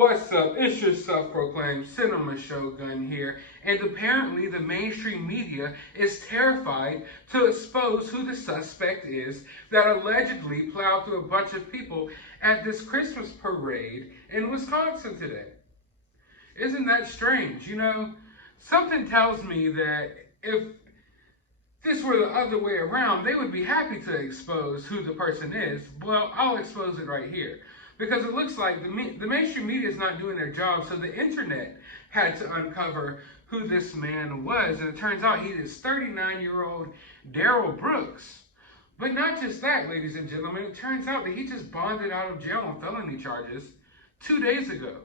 What's up? It's your self-proclaimed cinema shogun here, and apparently the mainstream media is terrified to expose who the suspect is that allegedly plowed through a bunch of people at this Christmas parade in Wisconsin today. Isn't that strange? You know, something tells me that if this were the other way around, they would be happy to expose who the person is. Well, I'll expose it right here. Because it looks like the mainstream media is not doing their job, so the internet had to uncover who this man was. And it turns out he is 39-year-old Daryl Brooks. But not just that, ladies and gentlemen. It turns out that he just bonded out of jail on felony charges 2 days ago.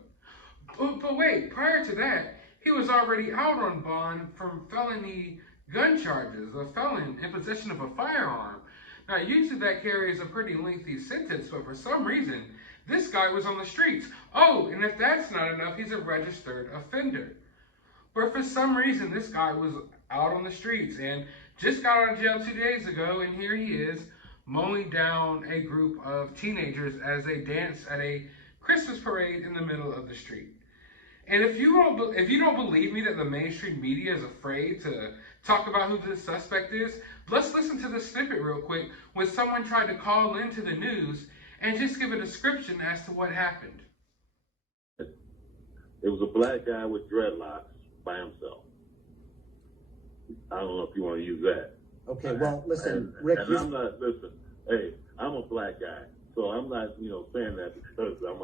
But wait, prior to that, he was already out on bond from felony gun charges, a felon in possession of a firearm. Now, usually that carries a pretty lengthy sentence, but for some reason, this guy was on the streets. Oh, and if that's not enough, he's a registered offender. But for some reason, this guy was out on the streets and just got out of jail 2 days ago, and here he is mowing down a group of teenagers as they dance at a Christmas parade in the middle of the street. And if you don't believe me that the mainstream media is afraid to talk about who the suspect is, let's listen to this snippet real quick when someone tried to call into the news and just give a description as to what happened. It was a black guy with dreadlocks by himself. I don't know if you want to use that. Okay, well, listen, Rick. I'm not, listen, hey, I'm a black guy, so I'm not, saying that because I'm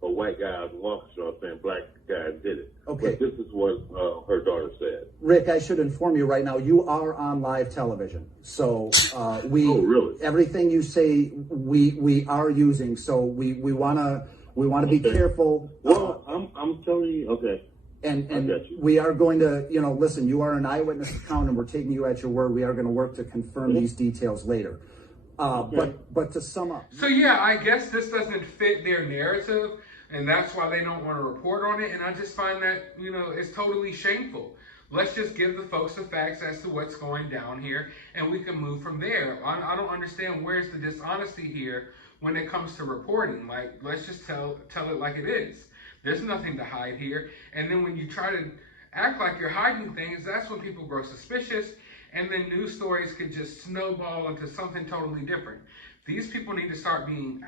a white guy out of Waukesha saying black guy did it. Okay. But this is what her daughter said. Rick, I should inform you right now, you are on live television. So Oh, really? everything you say we are using. So we wanna be careful. Well, I'm telling you, okay. And we are going to, listen, you are an eyewitness account and we're taking you at your word. We are going to work to confirm these details later. But to sum up. So yeah, I guess this doesn't fit their narrative, and that's why they don't want to report on it. And I just find that, it's totally shameful. Let's just give the folks the facts as to what's going down here, and we can move from there. I don't understand where's the dishonesty here when it comes to reporting. Like, let's just tell it like it is. There's nothing to hide here. And then when you try to act like you're hiding things, that's when people grow suspicious, and then news stories could just snowball into something totally different. These people need to start being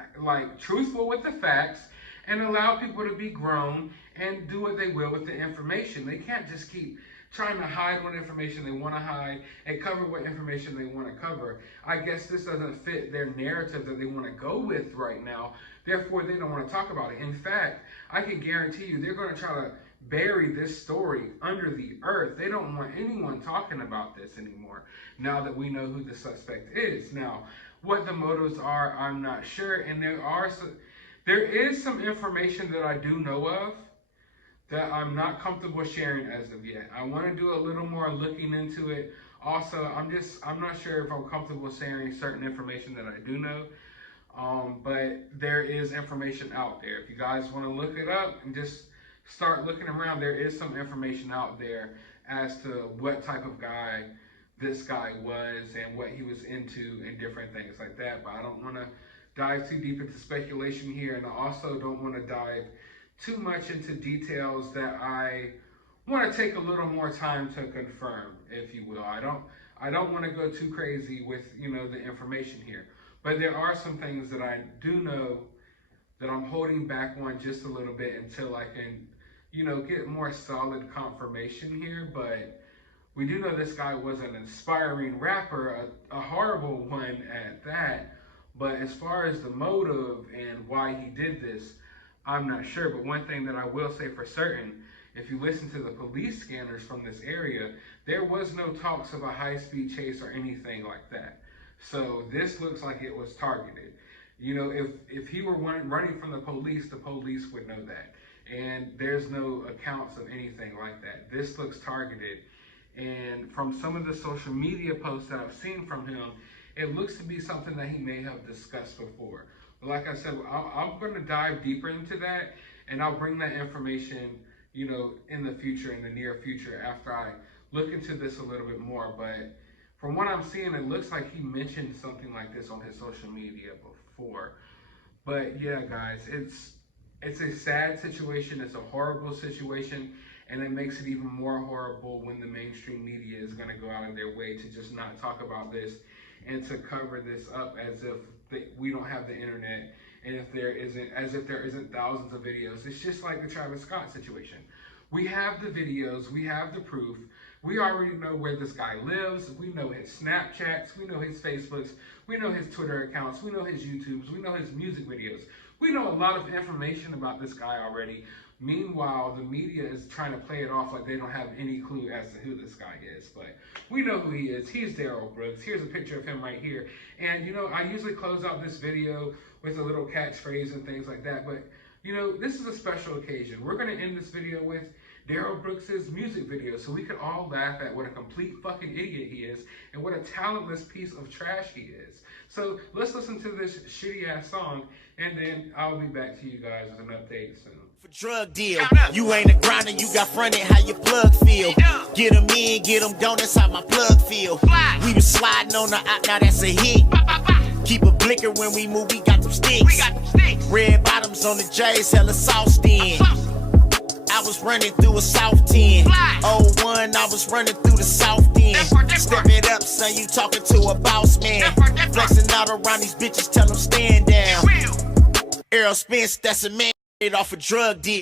truthful with the facts and allow people to be grown and do what they will with the information. They can't just keep trying to hide what information they want to hide and cover what information they want to cover. I guess this doesn't fit their narrative that they want to go with right now. Therefore, they don't want to talk about it. In fact, I can guarantee you they're going to try to bury this story under the earth. They don't want anyone talking about this anymore now that we know who the suspect is. Now, what the motives are, I'm not sure. And there is some information that I do know of that I'm not comfortable sharing as of yet. I want to do a little more looking into it. Also, I'm not sure if I'm comfortable sharing certain information that I do know. But there is information out there. If you guys want to look it up and just start looking around, there is some information out there as to what type of guy this guy was and what he was into and different things like that. But I don't want to dive too deep into speculation here, and I also don't want to dive too much into details that I want to take a little more time to confirm, if you will. I don't want to go too crazy with the information here. But there are some things that I do know that I'm holding back on just a little bit until I can, get more solid confirmation here. But we do know this guy was an inspiring rapper, a horrible one at that. But as far as the motive and why he did this, I'm not sure. But one thing that I will say for certain, if you listen to the police scanners from this area, there was no talks of a high-speed chase or anything like that. So this looks like it was targeted. If he were running from the police would know that. And there's no accounts of anything like that. This looks targeted. And from some of the social media posts that I've seen from him, it looks to be something that he may have discussed before. But like I said, I'm going to dive deeper into that, and I'll bring that information, in the future, in the near future, after I look into this a little bit more. But from what I'm seeing, it looks like he mentioned something like this on his social media before. But yeah, guys, It's a sad situation. It's a horrible situation. And it makes it even more horrible when the mainstream media is going to go out of their way to just not talk about this and to cover this up as if we don't have the internet, and as if there isn't thousands of videos. It's just like the Travis Scott situation. We have the videos, we have the proof. We already know where this guy lives. We know his Snapchats, we know his Facebooks, we know his Twitter accounts, we know his YouTubes, we know his music videos. We know a lot of information about this guy already. Meanwhile, the media is trying to play it off like they don't have any clue as to who this guy is. But we know who he is. He's Darrell Brooks. Here's a picture of him right here. And, you know, I usually close out this video with a little catchphrase and things like that. But, you know, this is a special occasion. We're going to end this video with Darrell Brooks's music video so we could all laugh at what a complete fucking idiot he is and what a talentless piece of trash he is. So let's listen to this shitty ass song, and then I'll be back to you guys with an update soon. For drug deal, you ain't a grinder, you got fronted, how your plug feel. Get them in, get them gone, that's how my plug feel. We was sliding on the out, now that's a hit. Keep a blicker when we move, we got them sticks. Red bottoms on the J's, hella sauced in. I was running through a South 10. 01, I was running through the South End. Step it up, son, you talking to a boss man. Flexing out around these bitches, tell them stand down. Earl Spence, that's a man off a drug deal.